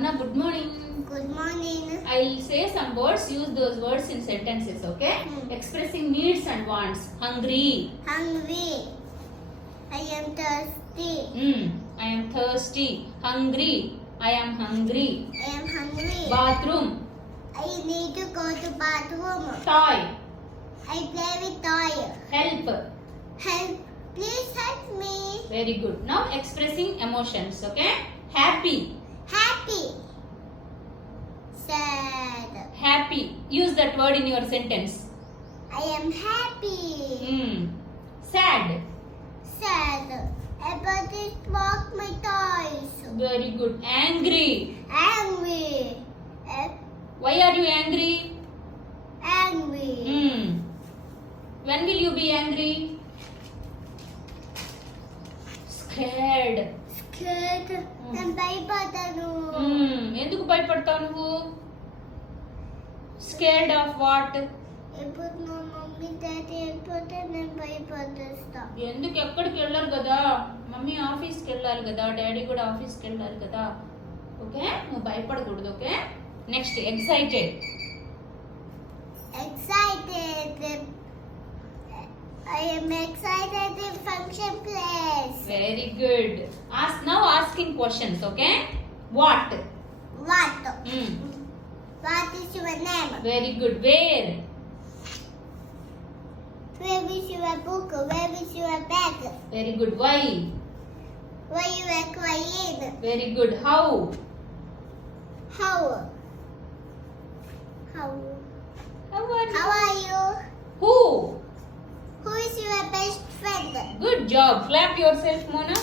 Mona, good morning. Good morning. I'll say some words. Use those words in sentences, okay? Expressing needs and wants. Hungry. Hungry. I am thirsty. I am thirsty. Hungry. I am hungry. I am hungry. Bathroom. I need to go to bathroom. Toy. I play with toy. Help. Help. Please help me. Very good. Now expressing emotions, okay? Happy. Happy. Sad. Happy. Use that word in your sentence. I am happy. Sad. Sad. About to smoke my toys. Very good. Angry. Angry. Why are you angry? Angry. When will you be angry? Scared. Scared. నేను భయపడతాను. ఎందుకు భయపడతావు నువ్వు? Scared of what? ఇప్పుడు మా mummy daddy వెళ్ళిపోతే నేను భయపడేస్తా. ఎందుకు ఎక్కడికి వెళ్ళరు కదా? మమ్మీ ఆఫీస్కి వెళ్ళాలి కదా, డాడీ కూడా ఆఫీస్కి వెళ్ళాలి కదా. ఓకే, నువ్వు భయపడకూడదు. Okay, next excited. Excited. I am excited in function place. Very good. Now asking questions. Okay, what? What? Hmm. What is your name? Very good. Where? Where is your book? Where is your bag? Very good. Why? Why you are crying? Very good. How? How? How? How are you? How are you? Who? Who is your best friend? Good job. Clap yourself, Mona.